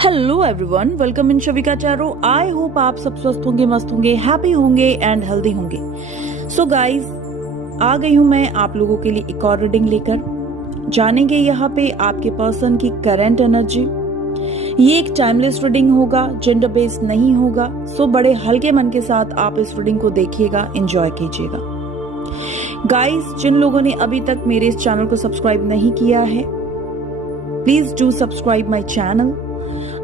Hello everyone, welcome in Shavika tarot. I hope आप सब स्वस्थ होंगे, मस्त होंगे, हैप्पी होंगे एंड हेल्दी होंगे। सो गाइस, आ गई हूं मैं आप लोगों के लिए एक और रीडिंग लेकर। जानेंगे यहाँ पे आपके पर्सन की करंट एनर्जी। ये एक टाइमलेस रीडिंग होगा, जेंडर बेस्ड नहीं होगा। सो बड़े हल्के मन के साथ आप इस रीडिंग को देखिएगा, एंजॉय कीजिएगा। गाइस, जिन लोगों ने अभी तक मेरे इस चैनल को सब्सक्राइब नहीं किया है, please do subscribe my channel.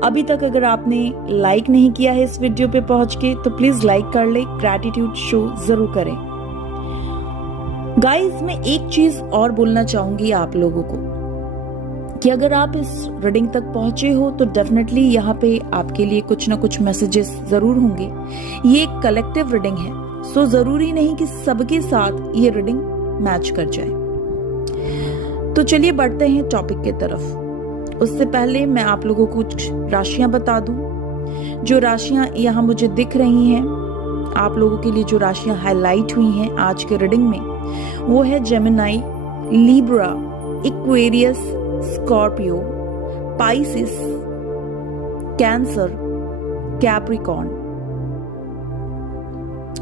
अभी तक अगर आपने लाइक नहीं किया है इस वीडियो पे पहुंच के, तो प्लीज लाइक कर ले, ग्रैटिट्यूड शो जरूर करें। गाइस, मैं एक चीज और बोलना चाहूंगी आप लोगों को कि अगर आप इस रीडिंग तक पहुंचे हो तो डेफिनेटली यहाँ पे आपके लिए कुछ ना कुछ मैसेजेस जरूर होंगे। ये एक कलेक्टिव रीडिंग है, सो जरूरी नहीं कि सबके साथ ये रीडिंग मैच कर जाए। तो चलिए बढ़ते हैं टॉपिक की तरफ। उससे पहले मैं आप लोगों को कुछ राशियां बता दूं। जो राशियां यहाँ मुझे दिख रही हैं, आप लोगों के लिए जो राशियां हाईलाइट हुई हैं आज के रीडिंग में, वो है Gemini, Libra, Aquarius, Scorpio, Pisces, Cancer, Capricorn,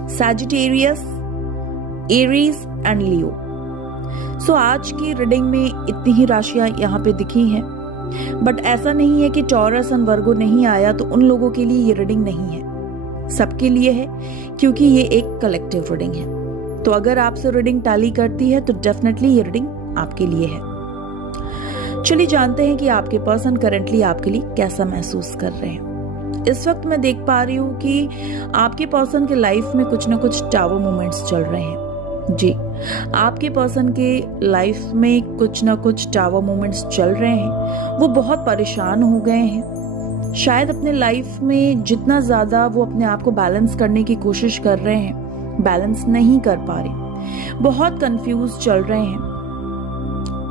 Sagittarius, Aries and Leo. So आज की रीडिंग में इतनी ही राशियां यहाँ पे दिखी हैं, बट ऐसा नहीं है कि टॉरस एंड वर्गो नहीं आया तो उन लोगों के लिए ये रीडिंग नहीं है। सबके लिए है, क्योंकि ये एक कलेक्टिव रीडिंग है। तो अगर आपसे रीडिंग टैली करती है तो डेफिनेटली ये रीडिंग आपके लिए है। चलिए जानते हैं कि आपके पर्सन करंटली आपके लिए कैसा महसूस कर रहे हैं। इस वक्त मैं देख पा रही हूँ कि आपके पर्सन के लाइफ में कुछ ना कुछ टावर मोमेंट्स चल रहे हैं। जी, आपके पर्सन के लाइफ में कुछ ना कुछ टावर मोमेंट्स चल रहे हैं। वो बहुत परेशान हो गए हैं। शायद अपने लाइफ में जितना ज्यादा वो अपने आप को बैलेंस करने की कोशिश कर रहे हैं, बैलेंस नहीं कर पा रहे। बहुत कंफ्यूज चल रहे हैं,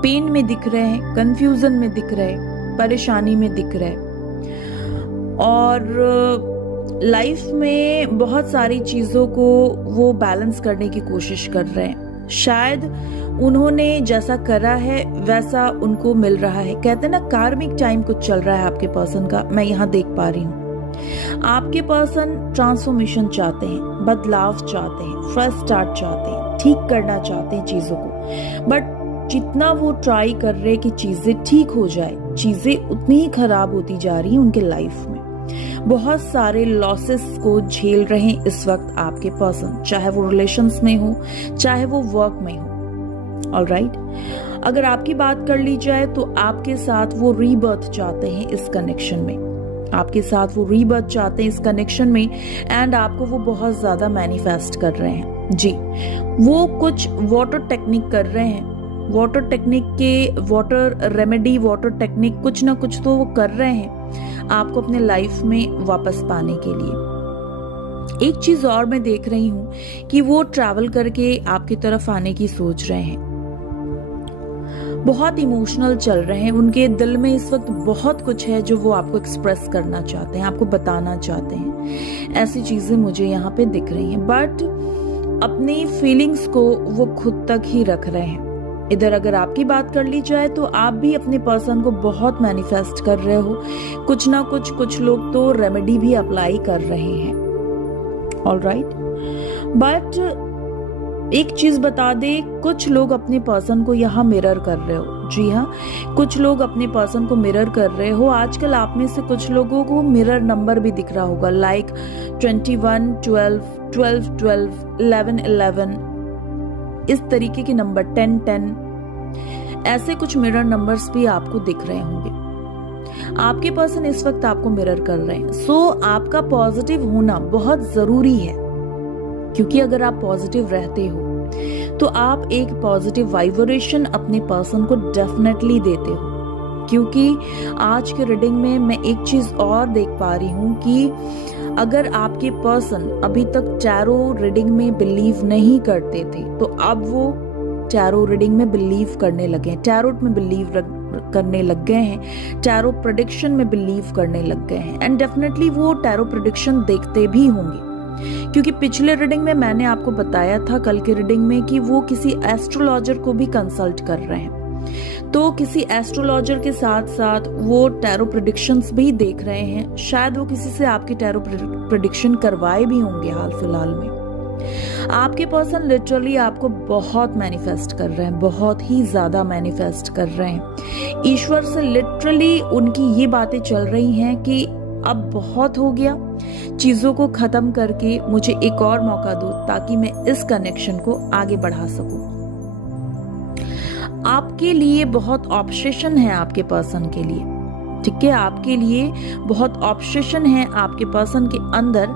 पेन में दिख रहे हैं, कंफ्यूजन में दिख रहे, परेशानी में दिख रहे, और लाइफ में बहुत सारी चीजों को वो बैलेंस करने की कोशिश कर रहे हैं। शायद उन्होंने जैसा करा है वैसा उनको मिल रहा है। कहते हैं ना, कार्मिक टाइम कुछ चल रहा है आपके पर्सन का, मैं यहाँ देख पा रही हूँ। आपके पर्सन ट्रांसफॉर्मेशन चाहते हैं, बदलाव चाहते हैं, फ्रेश स्टार्ट चाहते हैं, ठीक करना चाहते हैं चीजों को। बट जितना वो ट्राई कर रहे कि चीजें ठीक हो जाए, चीजें उतनी ही खराब होती जा रही हैं उनके लाइफ में। बहुत सारे लॉसेस को झेल रहे हैं इस वक्त आपके पर्सन, चाहे वो रिलेशंस में हो, चाहे वो वर्क में हो। ऑलराइट, अगर आपकी बात कर ली जाए तो आपके साथ वो रीबर्थ चाहते हैं इस कनेक्शन में। आपके साथ वो रीबर्थ चाहते हैं इस कनेक्शन में, एंड आपको वो बहुत ज्यादा मैनिफेस्ट कर रहे हैं। जी, वो कुछ वाटर टेक्निक कर रहे हैं। वाटर टेक्निक के वाटर रेमेडी, वाटर टेक्निक कुछ ना कुछ तो वो कर रहे हैं आपको अपने लाइफ में वापस पाने के लिए। एक चीज और मैं देख रही हूं कि वो ट्रैवल करके आपकी तरफ आने की सोच रहे हैं। बहुत इमोशनल चल रहे हैं, उनके दिल में इस वक्त बहुत कुछ है जो वो आपको एक्सप्रेस करना चाहते हैं, आपको बताना चाहते हैं। ऐसी चीजें मुझे यहाँ पे दिख रही हैं, बट अपनी फीलिंग्स को वो खुद तक ही रख रहे हैं। इधर अगर आपकी बात कर ली जाए तो आप भी अपने पर्सन को बहुत मैनिफेस्ट कर रहे हो। कुछ ना कुछ लोग तो रेमेडी भी अप्लाई कर रहे हैं। ऑलराइट, बट एक चीज बता दे, कुछ लोग अपने पर्सन को यहाँ मिरर कर रहे हो। जी हाँ, कुछ लोग अपने पर्सन को मिरर कर रहे हो। आजकल आप में से कुछ लोगों को मिरर नंबर भी दिख रहा होगा, लाइक 21, 12, 12, 12, 11, 11, इस तरीके के नंबर, 10, 10, ऐसे कुछ मिरर नंबर्स भी आपको दिख रहे होंगे। आपके पर्सन इस वक्त आपको मिरर कर रहे हैं। सो आपका पॉजिटिव होना बहुत जरूरी है, क्योंकि अगर आप पॉजिटिव रहते हो तो आप एक पॉजिटिव वाइब्रेशन अपने पर्सन को डेफिनेटली देते हो। क्योंकि आज के रीडिंग में मैं एक चीज और देख पा रही हूँ कि अगर आपके पर्सन अभी तक टैरो रीडिंग में बिलीव नहीं करते थे, तो अब वो टैरो रीडिंग में बिलीव करने लगे हैं, टैरोट में बिलीव करने लग गए हैं, टैरो प्रेडिक्शन में बिलीव करने लग गए हैं, एंड डेफिनेटली वो टैरो प्रेडिक्शन देखते भी होंगे। क्योंकि पिछले रीडिंग में मैंने आपको बताया था, कल के रीडिंग में, कि वो किसी एस्ट्रोलॉजर को भी कंसल्ट कर रहे हैं। तो किसी एस्ट्रोलॉजर के साथ साथ वो टैरो प्रेडिक्शंस भी देख रहे हैं। शायद वो किसी से आपकी टैरो प्रेडिक्शन करवाए भी होंगे हाल फिलहाल में। आपके पर्सन लिटरली आपको बहुत मैनिफेस्ट कर रहे हैं, बहुत ही ज्यादा मैनिफेस्ट कर रहे हैं। ईश्वर से लिटरली उनकी ये बातें चल रही हैं कि अब बहुत हो गया, चीजों को खत्म करके मुझे एक और मौका दो ताकि मैं इस कनेक्शन को आगे बढ़ा सकूं। आपके लिए बहुत ऑब्सेशन है आपके पर्सन के लिए, ठीक है, आपके लिए बहुत ऑब्सेशन है आपके पर्सन के अंदर।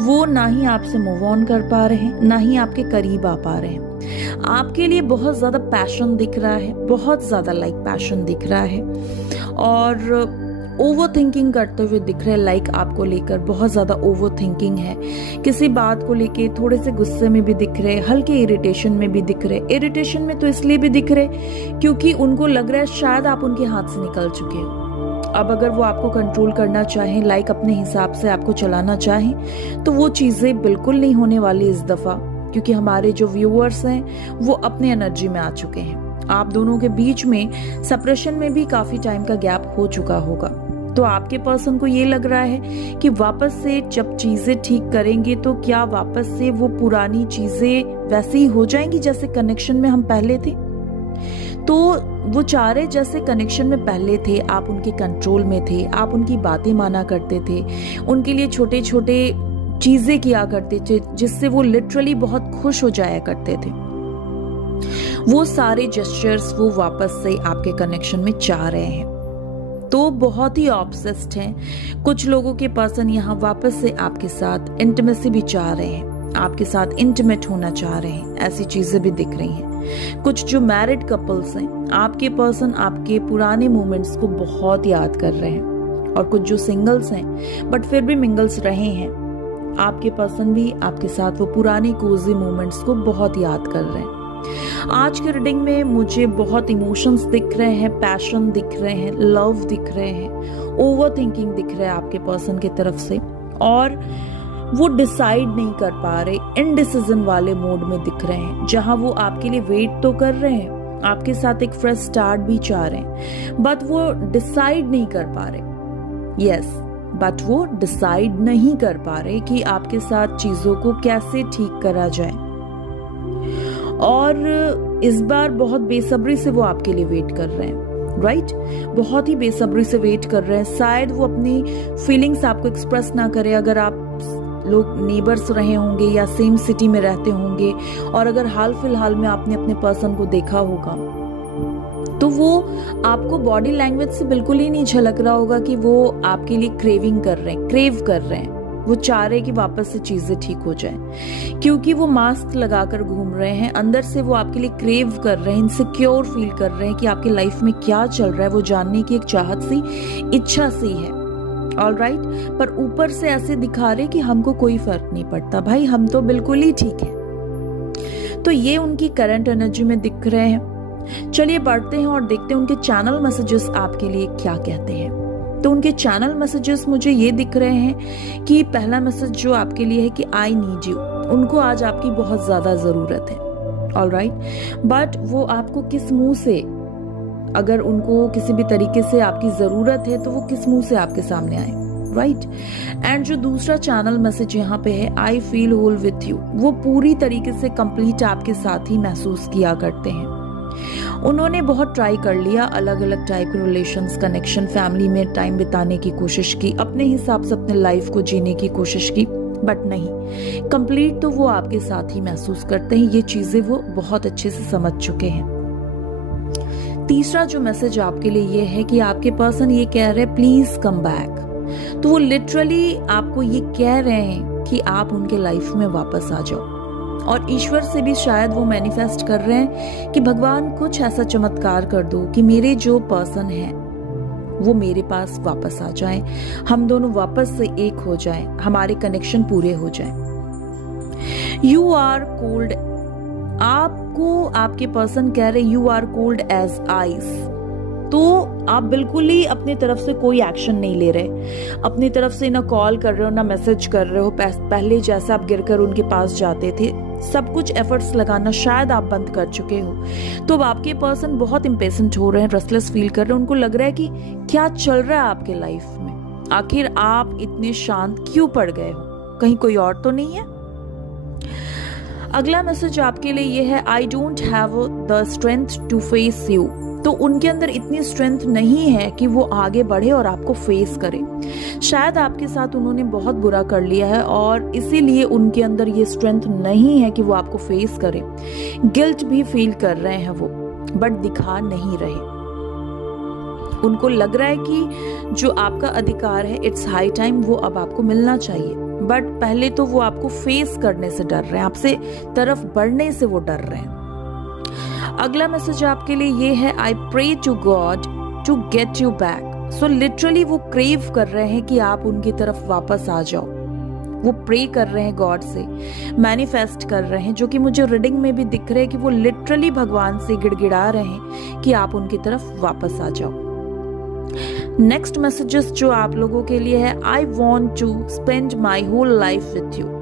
वो ना ही आपसे मूव ऑन कर पा रहे हैं, ना ही आपके करीब आ पा रहे हैं। आपके लिए बहुत ज्यादा पैशन दिख रहा है, बहुत ज्यादा पैशन दिख रहा है, और ओवर थिंकिंग करते हुए दिख रहे हैं। आपको लेकर बहुत ज्यादा ओवर थिंकिंग है, किसी बात को लेके थोड़े से गुस्से में भी दिख रहे, हल्के इरिटेशन में भी दिख रहे। इरिटेशन में तो इसलिए भी दिख रहे क्योंकि उनको लग रहा है शायद आप उनके हाथ से निकल चुके हो। अब अगर वो आपको कंट्रोल करना चाहें, अपने हिसाब से आपको चलाना चाहें, तो वो चीजें बिल्कुल नहीं होने वाली इस दफा, क्योंकि हमारे जो व्यूअर्स हैं वो अपने एनर्जी में आ चुके हैं। आप दोनों के बीच में सेपरेशन में भी काफी टाइम का गैप हो चुका होगा। तो आपके पर्सन को ये लग रहा है कि वापस से जब चीजें ठीक करेंगे तो क्या वापस से वो पुरानी चीजें वैसे ही हो जाएंगी जैसे कनेक्शन में हम पहले थे। तो वो चाह रहे जैसे कनेक्शन में पहले थे, आप उनके कंट्रोल में थे, आप उनकी बातें माना करते थे, उनके लिए छोटे छोटे चीजें किया करते थे जिससे वो लिटरली बहुत खुश हो जाया करते थे। वो सारे जेस्चर्स वो वापस से आपके कनेक्शन में चाह रहे हैं। तो बहुत ही ऑब्सेस्ड हैं। कुछ लोगों के पर्सन यहाँ वापस से आपके साथ इंटीमेसी भी चाह रहे हैं, आपके साथ इंटीमेट होना चाह रहे हैं, ऐसी चीजें भी दिख रही हैं। कुछ जो मैरिड कपल्स हैं, आपके पर्सन आपके पुराने मोमेंट्स को बहुत याद कर रहे हैं, और कुछ जो सिंगल्स हैं बट फिर भी मिंगल्स रहे हैं, आपके पर्सन भी आपके साथ वो पुराने कोजी मोमेंट्स को बहुत याद कर रहे हैं। आज के रीडिंग में मुझे बहुत इमोशंस दिख रहे हैं, पैशन दिख रहे हैं, लव दिख रहे हैं, ओवर थिंकिंग दिख रहा है आपके पर्सन की तरफ से, और वो डिसाइड नहीं कर पा रहे, इनडिसीजन वाले मोड में दिख रहे हैं। जहां वो आपके लिए वेट तो कर रहे हैं, आपके साथ एक फ्रेश स्टार्ट भी चाह रहे हैं, बट वो डिसाइड नहीं कर पा रहे। यस, बट वो डिसाइड नहीं कर पा रहे कि आपके साथ चीजों को कैसे ठीक करा जाए। और इस बार बहुत बेसब्री से वो आपके लिए वेट कर रहे हैं, राइट? बहुत ही बेसब्री से वेट कर रहे हैं। शायद वो अपनी फीलिंग्स आपको एक्सप्रेस ना करे, अगर आप लोग नेबर्स रहे होंगे या सेम सिटी में रहते होंगे, और अगर हाल फिलहाल में आपने अपने पर्सन को देखा होगा तो वो आपको बॉडी लैंग्वेज से बिल्कुल ही नहीं झलक रहा होगा कि वो आपके लिए क्रेव कर रहे हैं। वो चाह रहे कि वापस से चीजें ठीक हो जाएं, क्योंकि वो मास्क लगाकर घूम रहे हैं। अंदर से वो आपके लिए क्रेव कर रहे हैं, इनसिक्योर फील कर रहे हैं कि आपके लाइफ में क्या चल रहा है, वो जानने की एक चाहत सी, इच्छा सी है। ऑलराइट, पर ऊपर से ऐसे दिखा रहे कि हमको कोई फर्क नहीं पड़ता भाई, हम तो बिल्कुल ही ठीक है। तो ये उनकी करंट एनर्जी में दिख रहे हैं। चलिए बढ़ते हैं और देखते हैं उनके चैनल मैसेजेस आपके लिए क्या कहते हैं। तो उनके चैनल मैसेजेस मुझे ये दिख रहे हैं कि पहला मैसेज जो आपके लिए है कि आई नीड यू। उनको आज आपकी बहुत ज्यादा जरूरत है, ऑलराइट, बट वो आपको किस मुंह से, अगर उनको किसी भी तरीके से आपकी जरूरत है तो वो किस मुंह से आपके सामने आए, राइट? एंड जो दूसरा चैनल मैसेज यहाँ पे है, I feel whole with you, वो पूरी तरीके से कंप्लीट आपके साथ ही महसूस किया करते हैं। उन्होंने बहुत ट्राई कर लिया, अलग अलग टाइप के रिलेशंस, कनेक्शन, फैमिली में टाइम बिताने की कोशिश की, अपने हिसाब से अपने लाइफ को जीने की कोशिश की, बट नहीं, कंप्लीट तो वो आपके साथ ही महसूस करते हैं। ये चीजें वो बहुत अच्छे से समझ चुके हैं। तीसरा जो मैसेज आपके लिए ये है कि आपके पर्सन ये कह रहे हैं प्लीज कम बैक। तो वो लिटरली आपको ये कह रहे हैं कि आप उनके लाइफ में वापस आ जाओ, और ईश्वर से भी शायद वो मैनिफेस्ट कर रहे हैं कि भगवान कुछ ऐसा चमत्कार कर दो कि मेरे जो पर्सन है वो मेरे पास वापस आ जाएं, हम दोनों वापस से एक हो जाएं, हमारे कनेक्शन पूरे हो जाएं। यू आर कोल्ड, आपको आपके पर्सन कह रहे you are cold as ice. तो आप बिल्कुल ही अपनी तरफ से कोई एक्शन नहीं ले रहे, अपनी तरफ से ना कॉल कर रहे हो, ना मैसेज कर रहे हो। पहले जैसा आप गिरकर उनके पास जाते थे सब कुछ एफर्ट्स लगाना शायद आप बंद कर चुके हो। तो अब आपके पर्सन बहुत इम्पेशेंट हो रहे हैं, रेस्टलेस फील कर रहे हैं। उनको लग रहा है कि क्या चल रहा है आपके लाइफ में, आखिर आप इतने शांत क्यों पड़ गए हो, कहीं कोई और तो नहीं है। अगला मैसेज आपके लिए ये है, I don't have the strength to face you. तो उनके अंदर इतनी स्ट्रेंथ नहीं है कि वो आगे बढ़े और आपको फेस करे। शायद आपके साथ उन्होंने बहुत बुरा कर लिया है और इसीलिए उनके अंदर ये स्ट्रेंथ नहीं है कि वो आपको फेस करे। गिल्ट भी फील कर रहे हैं वो, बट दिखा नहीं रहे। उनको लग रहा है कि जो आपका अधिकार है, इट्स हाई टाइम, वो अब आपको मिलना चाहिए। बट पहले तो वो आपको फेस करने से डर रहे हैं, आपसे तरफ बढ़ने से वो डर रहे हैं। अगला मैसेज आपके लिए ये है, I pray to God to get you back. So literally वो क्रेव कर रहे हैं कि आप उनकी तरफ वापस आ जाओ। वो प्रे कर रहे हैं गॉड से, मैनिफेस्ट कर रहे हैं, जो कि मुझे रीडिंग में भी दिख रहे हैं कि वो लिटरली भगवान से गिड़गिड़ा रहे हैं कि आप उनकी तरफ वापस आ जाओ। नेक्स्ट मैसेजेस जो आप लोगों के लिए है, I want to spend my whole life with you.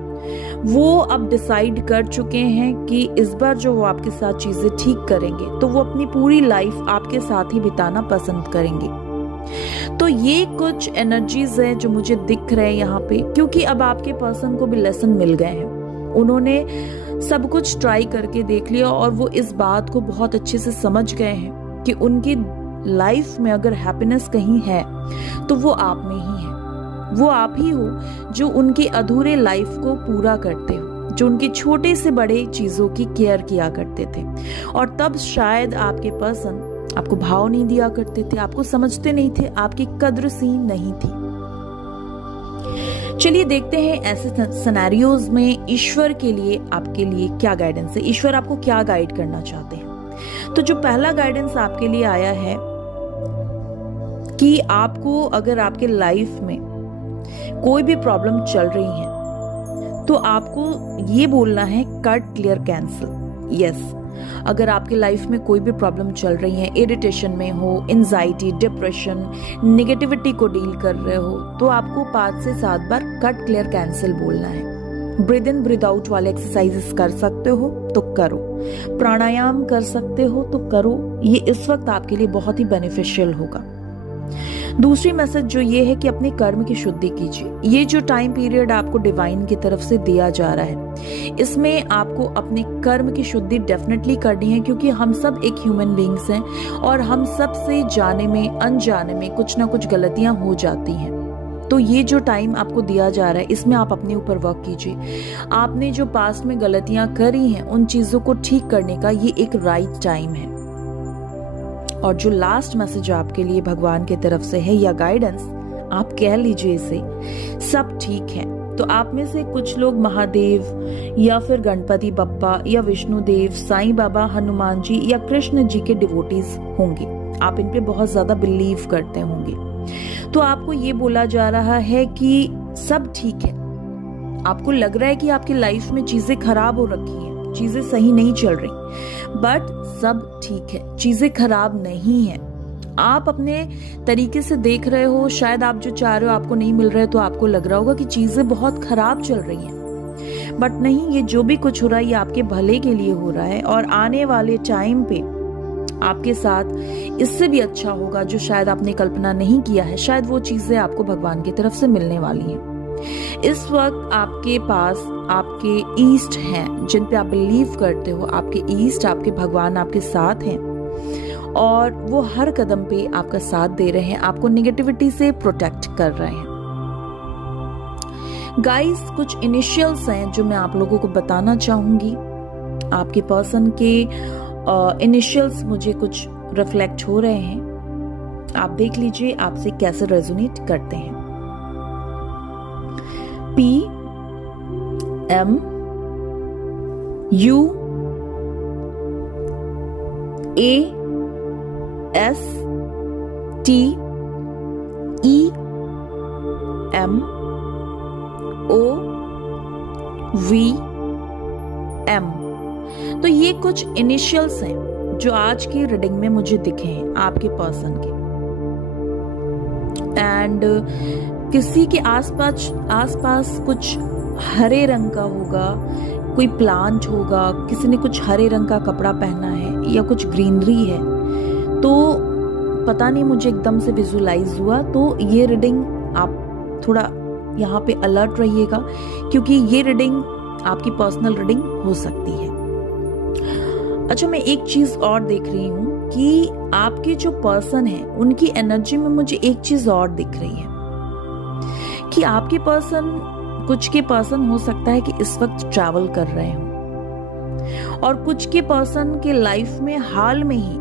वो अब डिसाइड कर चुके हैं कि इस बार जो वो आपके साथ चीजें ठीक करेंगे तो वो अपनी पूरी लाइफ आपके साथ ही बिताना पसंद करेंगे। तो ये कुछ एनर्जीज हैं जो मुझे दिख रहे हैं यहाँ पे, क्योंकि अब आपके पर्सन को भी लेसन मिल गए हैं। उन्होंने सब कुछ ट्राई करके देख लिया और वो इस बात को बहुत अच्छे से समझ गए हैं कि उनकी लाइफ में अगर हैप्पीनेस कहीं है तो वो आप में ही है। वो आप ही हो जो उनकी अधूरे लाइफ को पूरा करते हो, जो उनकी छोटे से बड़े चीजों की केयर किया करते थे। और तब शायद आपके पर्सन आपको भाव नहीं दिया करते थे, आपको समझते नहीं थे, आपकी कद्र सी नहीं थी। चलिए देखते हैं ऐसे सिनेरियोज में ईश्वर के लिए आपके लिए क्या गाइडेंस है, ईश्वर आपको क्या गाइड करना चाहते हैं। तो जो पहला गाइडेंस आपके लिए आया है कि आपको अगर आपके लाइफ में कोई भी प्रॉब्लम चल रही है तो आपको ये बोलना है, कट क्लियर कैंसिल। यस, अगर आपके लाइफ में कोई भी प्रॉब्लम चल रही है, इरिटेशन में हो, एंजाइटी, डिप्रेशन, नेगेटिविटी को डील कर रहे हो, तो आपको 5 से 7 बार कट क्लियर कैंसिल बोलना है। ब्रीद इन ब्रीद आउट वाले एक्सरसाइजेस कर सकते हो तो करो, प्राणायाम कर सकते हो तो करो, ये इस वक्त आपके लिए बहुत ही बेनिफिशियल होगा। दूसरी मैसेज जो ये है कि अपने कर्म की शुद्धि कीजिए। ये जो टाइम पीरियड आपको डिवाइन की तरफ से दिया जा रहा है, इसमें आपको अपने कर्म की शुद्धि डेफिनेटली करनी है, क्योंकि हम सब एक ह्यूमन बीइंग्स हैं और हम सब से जाने में अनजाने में कुछ ना कुछ गलतियां हो जाती हैं। तो ये जो टाइम आपको दिया जा रहा है, इसमें आप अपने ऊपर वर्क कीजिए। आपने जो पास्ट में गलतियां करी हैं, उन चीजों को ठीक करने का ये एक राइट टाइम है। और जो लास्ट मैसेज आपके लिए भगवान की तरफ से है या गाइडेंस आप कह लीजिए इसे, सब ठीक है। तो आप में से कुछ लोग महादेव या फिर गणपति बप्पा या विष्णु देव, साईं बाबा, हनुमान जी या कृष्ण जी के डिवोटीज होंगे। आप इन पे बहुत ज्यादा बिलीव करते होंगे। तो आपको ये बोला जा रहा है कि सब ठीक है। आपको लग रहा है कि आपकी लाइफ में चीजें खराब हो रखी हैं, चीजें सही नहीं चल रही, बट सब ठीक है, चीजें खराब नहीं है। आप अपने तरीके से देख रहे हो, शायद आप जो चाह रहे हो आपको नहीं मिल रहा है, तो आपको लग रहा होगा कि चीजें बहुत खराब चल रही हैं, बट नहीं, ये जो भी कुछ हो रहा है ये आपके भले के लिए हो रहा है। और आने वाले टाइम पे आपके साथ इससे भी अच्छा होगा जो शायद आपने कल्पना नहीं किया है। शायद वो चीजें आपको भगवान की तरफ से मिलने वाली हैं। इस वक्त आपके पास आपके ईस्ट हैं जिन पे आप बिलीव करते हो। आपके ईस्ट, आपके भगवान आपके साथ हैं और वो हर कदम पे आपका साथ दे रहे हैं, आपको नेगेटिविटी से प्रोटेक्ट कर रहे हैं। गाइस, कुछ इनिशियल्स हैं जो मैं आप लोगों को बताना चाहूंगी। आपके पर्सन के इनिशियल्स मुझे कुछ रिफ्लेक्ट हो रहे हैं, आप देख लीजिए आपसे कैसे रेजोनेट करते हैं। P M U A S T E M O V M। तो ये कुछ इनिशियल्स हैं जो आज की रीडिंग में मुझे दिखे हैं आपके पर्सन के। एंड किसी के आसपास कुछ हरे रंग का होगा कोई प्लांट होगा, किसी ने कुछ हरे रंग का कपड़ा पहना है या कुछ ग्रीनरी है, तो पता नहीं मुझे एकदम से विजुलाइज हुआ। तो ये रीडिंग आप थोड़ा यहाँ पे अलर्ट रहिएगा, क्योंकि ये रीडिंग आपकी पर्सनल रीडिंग हो सकती है। अच्छा, मैं एक चीज और देख रही हूँ कि आपके जो पर्सन है उनकी एनर्जी में मुझे एक चीज और दिख रही है कि आपके पर्सन, कुछ के पर्सन हो सकता है कि इस वक्त ट्रैवल कर रहे हो, और कुछ के पर्सन के लाइफ में हाल में ही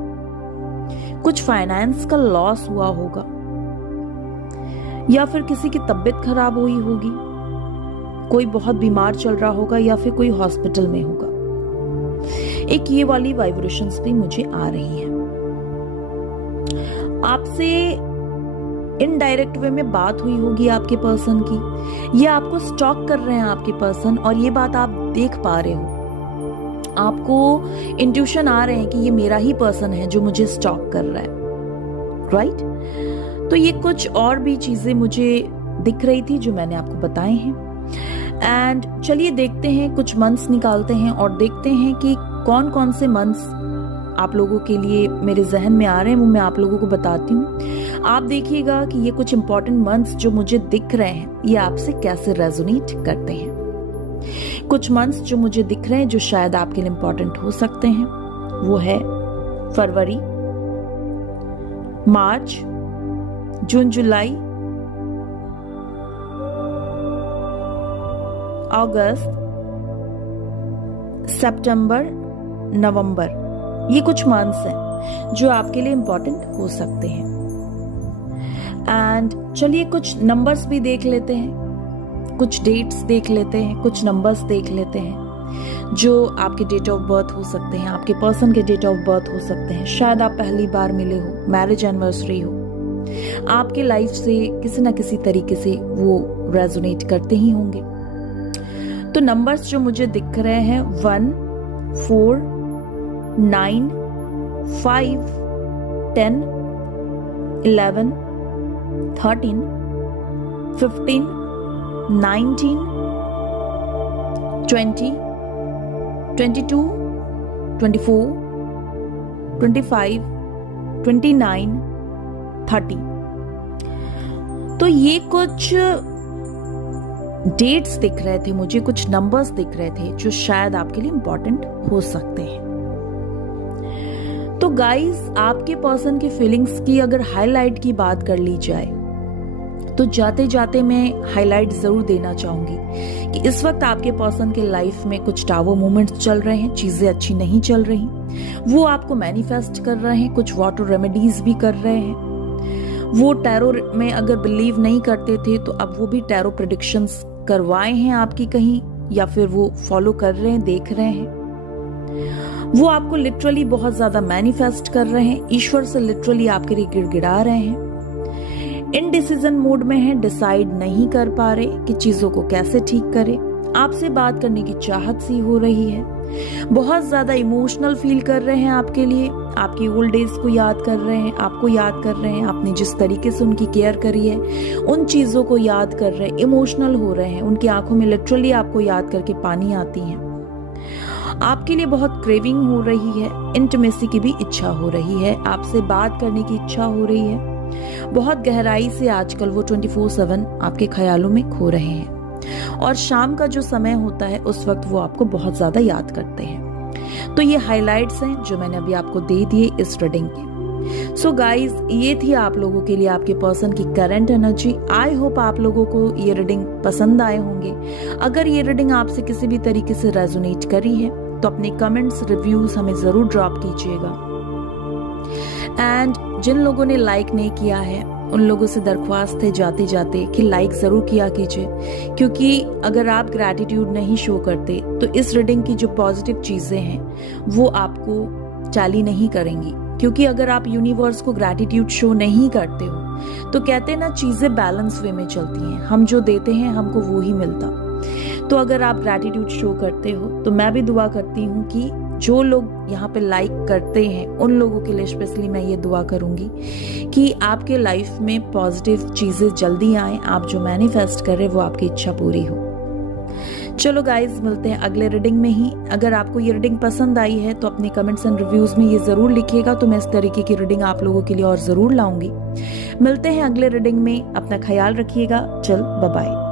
कुछ फाइनेंस का लॉस हुआ होगा, या फिर किसी की तबीयत खराब हुई होगी, कोई बहुत बीमार चल रहा होगा, या फिर कोई हॉस्पिटल में होगा। एक ये वाली वाइब्रेशंस भी मुझे आ रही हैं। आपसे इनडायरेक्ट वे में बात हुई होगी आपके पर्सन की, ये आपको स्टॉक कर रहे हैं आपके पर्सन, और ये बात आप देख पा रहे हो। आपको इंट्यूशन आ रहे हैं कि ये मेरा ही पर्सन है जो मुझे स्टॉक कर रहा है, राइट? तो ये कुछ और भी चीजें मुझे दिख रही थी जो मैंने आपको बताए हैं। एंड चलिए देखते हैं, कुछ मंथ्स निकालते हैं और देखते हैं कि कौन कौन से मंथ्स आप लोगों के लिए मेरे जहन में आ रहे हैं, वो मैं आप लोगों को बताती हूँ। आप देखिएगा कि ये कुछ इंपॉर्टेंट मंथ्स जो मुझे दिख रहे हैं ये आपसे कैसे रेजोनेट करते हैं। कुछ मंथ्स जो मुझे दिख रहे हैं जो शायद आपके लिए इंपॉर्टेंट हो सकते हैं, वो है फरवरी, मार्च, जून, जुलाई, अगस्त, सितंबर, नवंबर। ये कुछ मंथ्स हैं जो आपके लिए इंपॉर्टेंट हो सकते हैं। एंड चलिए कुछ नंबर्स भी देख लेते हैं, कुछ डेट्स देख लेते हैं, कुछ नंबर्स देख लेते हैं जो आपके डेट ऑफ बर्थ हो सकते हैं, आपके पर्सन के डेट ऑफ बर्थ हो सकते हैं। शायद आप पहली बार मिले हो, मैरिज एनिवर्सरी हो, आपके लाइफ से किसी ना किसी तरीके से वो रेजोनेट करते ही होंगे। तो नंबर्स जो मुझे दिख रहे हैं 1, 4, 9, 5, 10, 11, 13, 15, 19, 20, 22, 24, 25, 29, 30। तो ये कुछ डेट्स दिख रहे थे मुझे, कुछ नंबर्स दिख रहे थे जो शायद आपके लिए इंपॉर्टेंट हो सकते हैं। तो गाइस, आपके पर्सन की फीलिंग्स की अगर हाईलाइट की बात कर ली जाए तो जाते जाते मैं हाईलाइट जरूर देना चाहूंगी कि इस वक्त आपके पर्सन के लाइफ में कुछ टावर मूवमेंट्स चल रहे हैं, चीजें अच्छी नहीं चल रही, वो आपको मैनिफेस्ट कर रहे हैं, कुछ वाटर रेमेडीज भी कर रहे हैं। वो टैरो में अगर बिलीव नहीं करते थे तो अब वो भी टैरो प्रेडिक्शंस करवाए हैं आपकी कहीं, या फिर वो फॉलो कर रहे हैं, देख रहे हैं। वो आपको लिटरली बहुत ज्यादा मैनिफेस्ट कर रहे हैं, ईश्वर से लिटरली आपके लिए गिड़गिड़ा रहे हैं। इनडिसीजन मोड में है, डिसाइड नहीं कर पा रहे कि चीजों को कैसे ठीक करें। आपसे बात करने की चाहत सी हो रही है, बहुत ज्यादा इमोशनल फील कर रहे हैं आपके लिए, आपकी ओल्ड डेज को याद कर रहे हैं, आपको याद कर रहे हैं, आपने जिस तरीके से उनकी केयर करी है उन चीजों को याद कर रहे हैं, इमोशनल हो रहे हैं, उनकी आंखों में लिटरली आपको याद करके पानी आती है। आपके लिए बहुत क्रेविंग हो रही है, इंटिमेसी की भी इच्छा हो रही है, आपसे बात करने की इच्छा हो रही है। बहुत गहराई से आजकल वो 24/7 आपके ख्यालों में खो रहे हैं, और शाम का जो समय होता है उस वक्त वो आपको बहुत ज्यादा याद करते हैं। तो ये हाइलाइट्स हैं जो मैंने अभी आपको दे दिए इस रीडिंग के। सो गाइज, ये थी आप लोगों के लिए आपके पर्सन की करंट एनर्जी। आई होप आप लोगों को ये रीडिंग पसंद आए होंगे। अगर ये रीडिंग आपसे किसी भी तरीके से रेजोनेट करी है तो अपने कमेंट्स, रिव्यूज हमें जरूर ड्रॉप कीजिएगा। एंड जिन लोगों ने लाइक नहीं किया है उन लोगों से दरख्वास्त है जाते जाते कि लाइक जरूर किया कीजिए, क्योंकि अगर आप ग्रैटिट्यूड नहीं शो करते तो इस रीडिंग की जो पॉजिटिव चीजें हैं वो आपको टैली नहीं करेंगी। क्योंकि अगर आप यूनिवर्स को ग्रैटिट्यूड शो नहीं करते हो तो कहते हैं ना, चीजें बैलेंस वे में चलती हैं, हम जो देते हैं हमको वो ही मिलता। तो अगर आप ग्रैटिट्यूड शो करते हो तो मैं भी दुआ करती हूँ कि जो लोग यहाँ पे लाइक करते हैं उन लोगों के लिए स्पेशली मैं ये दुआ करूंगी कि आपके लाइफ में पॉजिटिव चीजें जल्दी आए, आप जो मैनिफेस्ट कर रहे वो आपकी इच्छा पूरी हो। चलो गाइज, मिलते हैं अगले रीडिंग में ही। अगर आपको ये रीडिंग पसंद आई है तो अपने कमेंट्स एंड रिव्यूज में ये जरूर लिखिएगा, तो मैं इस तरीके की रीडिंग आप लोगों के लिए और जरूर लाऊंगी। मिलते हैं अगले रीडिंग में, अपना ख्याल रखिएगा। चल बाय बाय।